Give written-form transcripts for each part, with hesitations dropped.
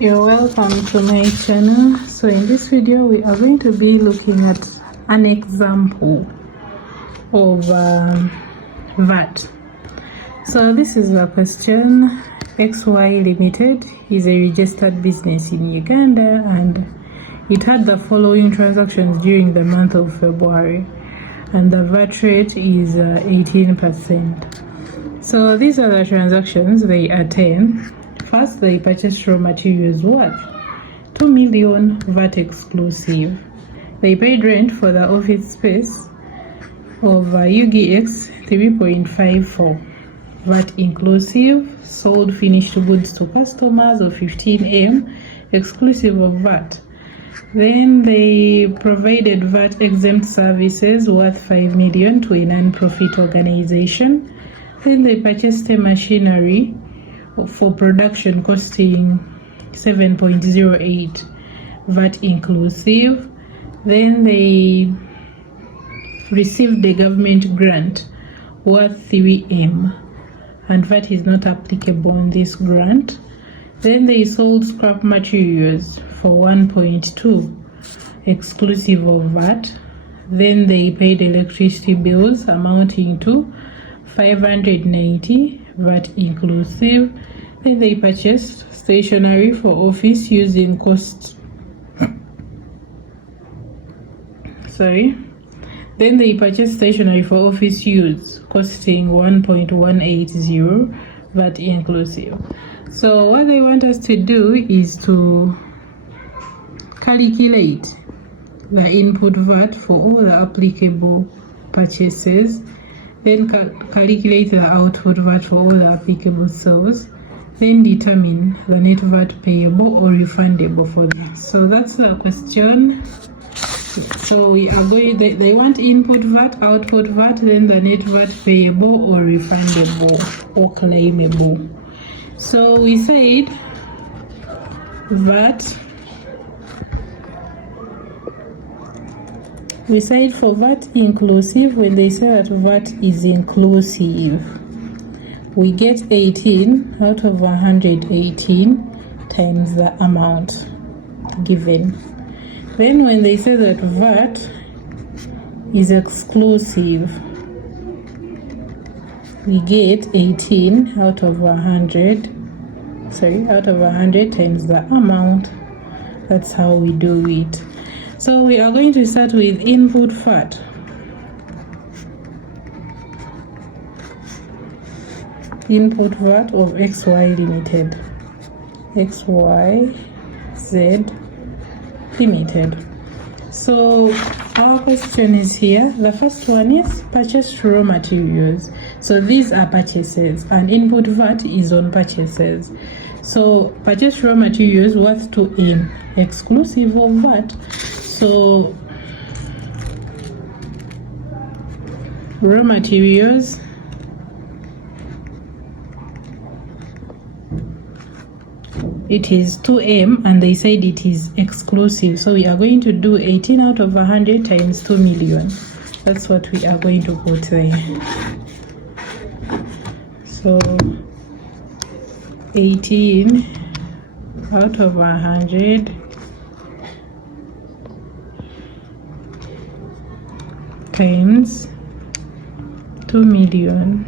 You're welcome to my channel. So in this video we are going to be looking at an example of VAT. So this is a question. XY Limited is a registered business in Uganda and it had the following transactions during the month of February, and the VAT rate is 18%. So these are the transactions they attain. First, they purchased raw materials worth 2 million VAT exclusive. They paid rent for the office space of UGX 3.54 VAT inclusive. Sold finished goods to customers of 15M exclusive of VAT. Then they provided VAT exempt services worth 5 million to a non-profit organization. Then they purchased a machinery for production costing 7.08 VAT inclusive. Then they received a government grant worth 3M and VAT is not applicable on this grant. Then they sold scrap materials for 1.2 exclusive of VAT. Then they paid electricity bills amounting to 590 VAT inclusive. Then they purchased stationery for office use in cost. Then they purchased stationery for office use costing 1.180 VAT inclusive. So what they want us to do is to calculate the input VAT for all the applicable purchases, then calculate the output VAT for all the applicable sales, then determine the net VAT payable or refundable for them. So that's the question. So we are going, they want input VAT, output VAT, then the net VAT payable or refundable or claimable. So we said VAT. We said for VAT inclusive, when they say that VAT is inclusive, we get 18 out of 118 times the amount given. Then when they say that VAT is exclusive, we get 18 out of 100 times the amount. That's how we do it. So we are going to start with input VAT. Input VAT of XY Limited. XYZ Limited. So our question is here. The first one is purchased raw materials. So these are purchases and input VAT is on purchases. So purchased raw materials worth 2M exclusive of VAT. So raw materials it is 2M and they said it is exclusive. So we are going to do 18 out of 100 times 2 million. That's what we are going to put there. So 18 out of 100 times 2 million.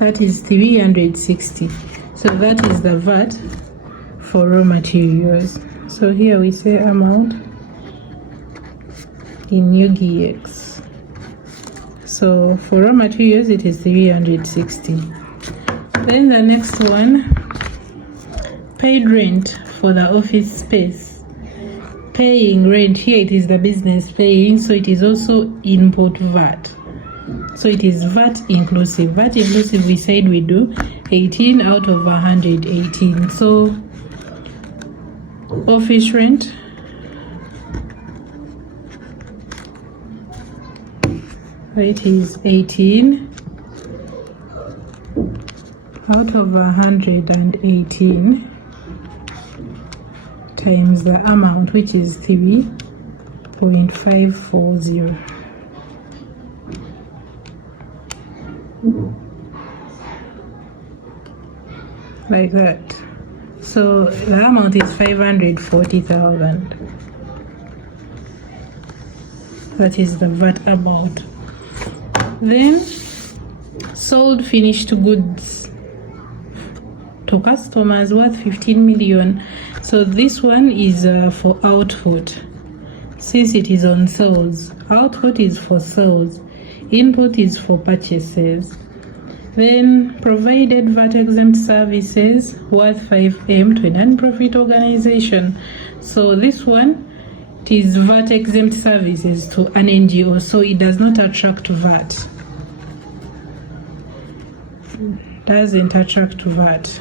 That is 360. So that is the VAT for raw materials. So here we say amount in UGX. So for raw materials it is 360. Then the next one, paid rent for the office space. Paying rent, here it is the business paying, so it is also input VAT. So it is VAT inclusive. VAT inclusive, we said we do 18 out of 118. So office rent, it is 18 out of 118 times the amount, which is 3.540. like that. So the amount is 540,000. That is the VAT amount. Then sold finished goods to customers worth 15 million. So this one is for output, since it is on sales. Output is for sales, input is for purchases. Then provided VAT exempt services worth 5M to a non-profit organization. So this one, it is VAT exempt services to an NGO, so it does not attract VAT. Doesn't attract VAT.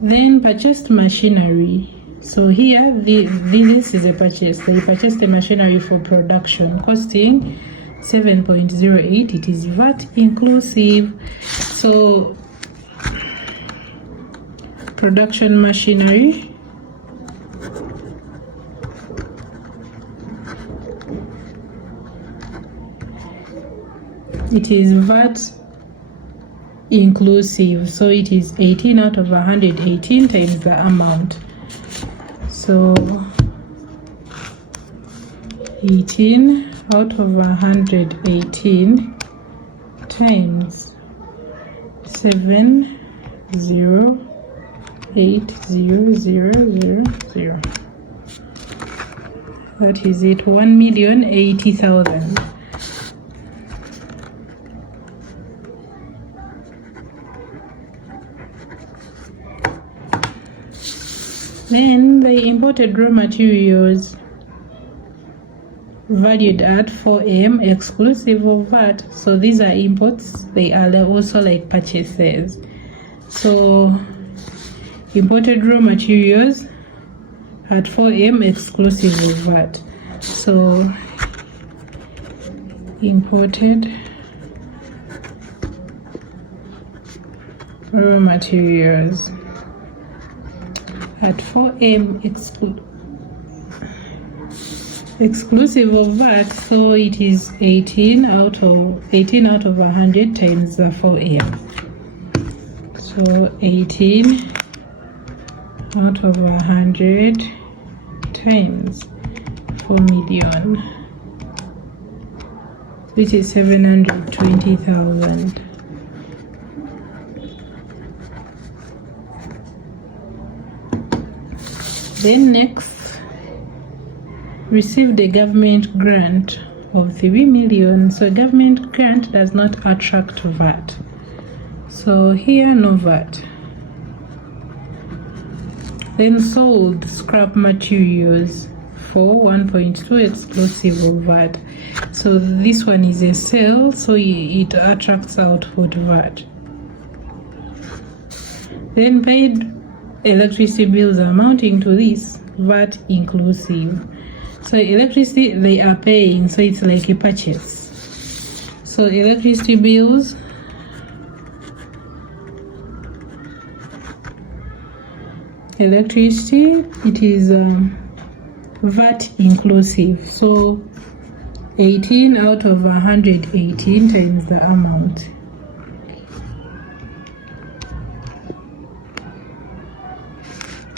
Then purchased machinery. So here, this is a purchase. They purchased the machinery for production, costing 7.08. It is VAT inclusive. So production machinery, it is VAT inclusive, so it is 18 out of 118 times the amount. So 18 out of 118 times 708,000. That is it, 1,080,000. Then they imported raw materials valued at 4M exclusive of VAT. So these are imports, they are also like purchases. So imported raw materials at 4M exclusive of VAT. So imported raw materials at 4M exclusive of VAT, so it is 18 out of 100 times the 4M. So 18 out of 100 times 4 million, which is 720,000. Then next, received a government grant of 3 million. So government grant does not attract VAT. So here no VAT. Then sold scrap materials for 1.2 exclusive of VAT. So this one is a sale, so it attracts output VAT. Then paid electricity bills amounting to this, VAT inclusive. So electricity they are paying, so it's like a purchase. So electricity bills, it is VAT inclusive. So 18 out of 118 times the amount.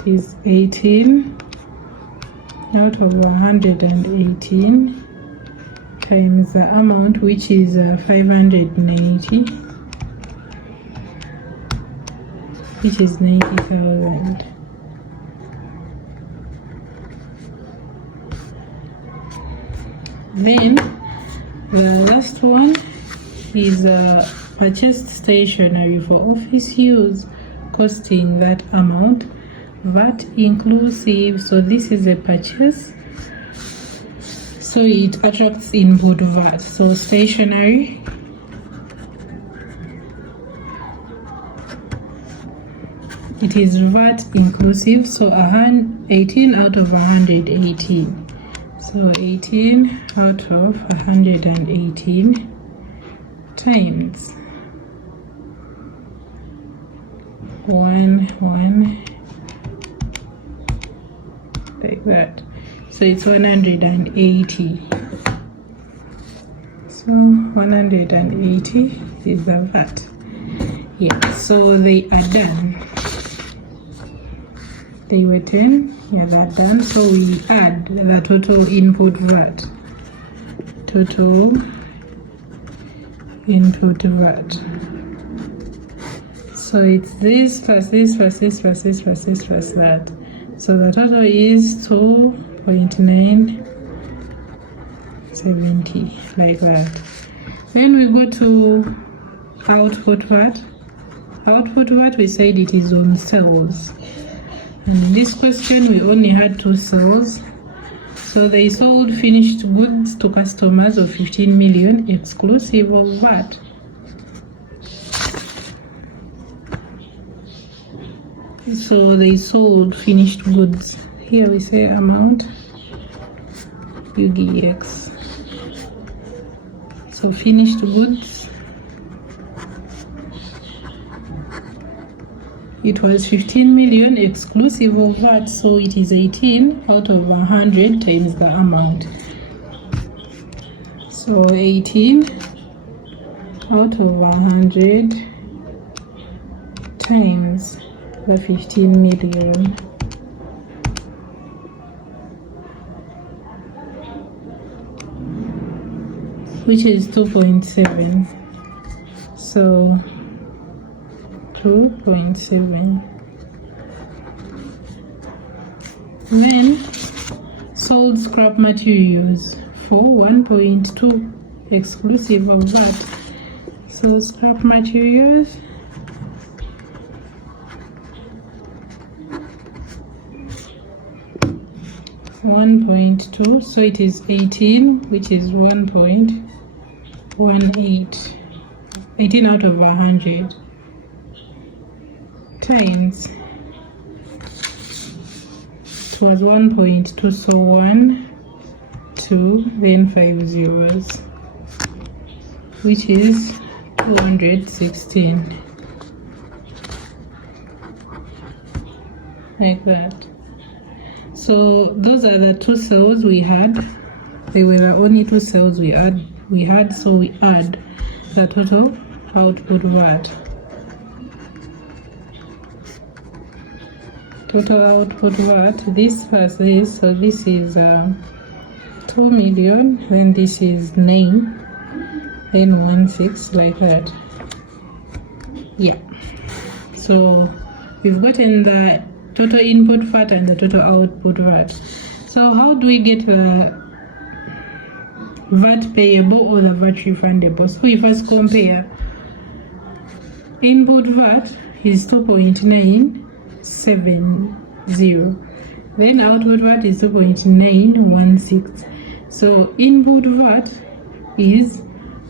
Is 18 out of 118 times the amount, which is 590, which is 90,000. Then the last one is purchased stationery for office use, costing that amount, VAT inclusive. So this is a purchase, so it attracts input VAT. So stationery, it is VAT inclusive, so 18 out of 118. So 18 out of 118 times 1 like that. So it's 180. So 180 is the VAT. Yeah, so they are done. They were 10, yeah, they're done. So we add the total input VAT. Total input VAT. So it's this plus this plus this plus this plus this plus that. So the total is 2.970, like that. Then we go to output VAT. Output VAT, we said it is on sales. And in this question, we only had 2 sales. So they sold finished goods to customers of 15 million exclusive of VAT. So they sold finished goods. Here we say amount UGX. So finished goods, it was 15 million exclusive of VAT, so it is 18 out of 100 times the amount. So 18 out of 100 times the 15 million. Which is 2.7. So 2.7. Then sold scrap materials for 1.2 exclusive of VAT. So scrap materials, $1.2, so it is 18, which is 1.18. 18 out of 100 times, it was 1.2, so 1, 2, then 5 zeros, which is 216, like that. So those are the 2 cells we had. They were the only 2 cells we had. So we add the total output VAT. Total output VAT, this plus this, so this is 2 million, then this is 9, then 16, like that. Yeah, so we've gotten the total input VAT and the total output VAT. So how do we get the VAT payable or the VAT refundable? So we first compare. Input VAT is 2.970. Then output VAT is 2.916. So input VAT is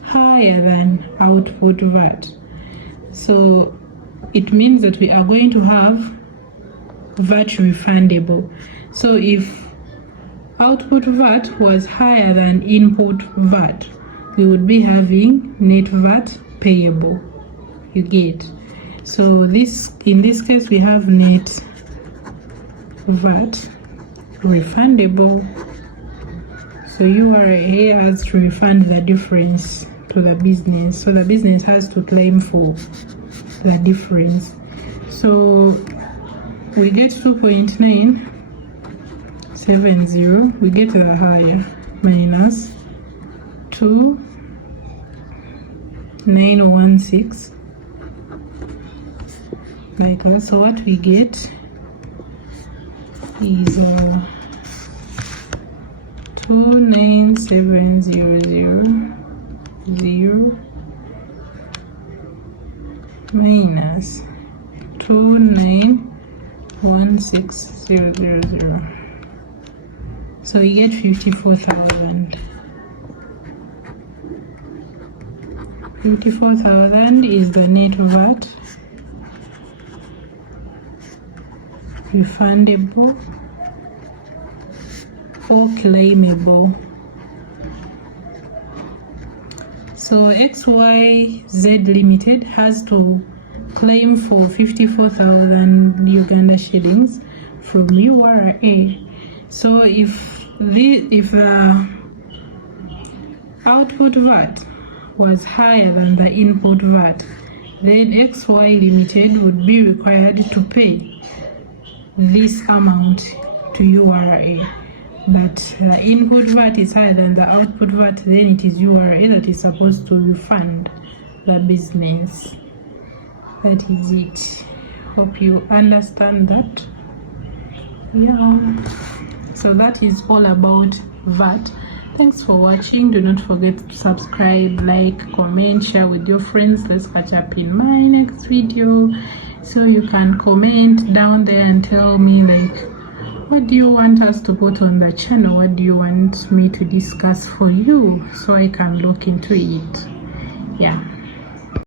higher than output VAT. So it means that we are going to have VAT refundable. So if output VAT was higher than input VAT, we would be having net VAT payable. You get? So this, in this case, we have net VAT refundable. So URA has to refund the difference to the business. So the business has to claim for the difference. So we get 2.970, we get the higher, minus 2.916, like that. So what we get is 29700 minus 2916000. So you get 54,000. 54,000 is the net VAT refundable or claimable. So XYZ Limited has to claim for 54,000 Uganda shillings from URA. So if if the output VAT was higher than the input VAT, then XY Limited would be required to pay this amount to URA. But the input VAT is higher than the output VAT, then it is URA that is supposed to refund the business. That is it. Hope you understand that. Yeah, so that is all about VAT. Thanks for watching. Do not forget to subscribe, like, comment, share with your friends. Let's catch up in my next video. So you can comment down there and tell me, like, what do you want us to put on the channel? What do you want me to discuss for you, so I can look into it? Yeah.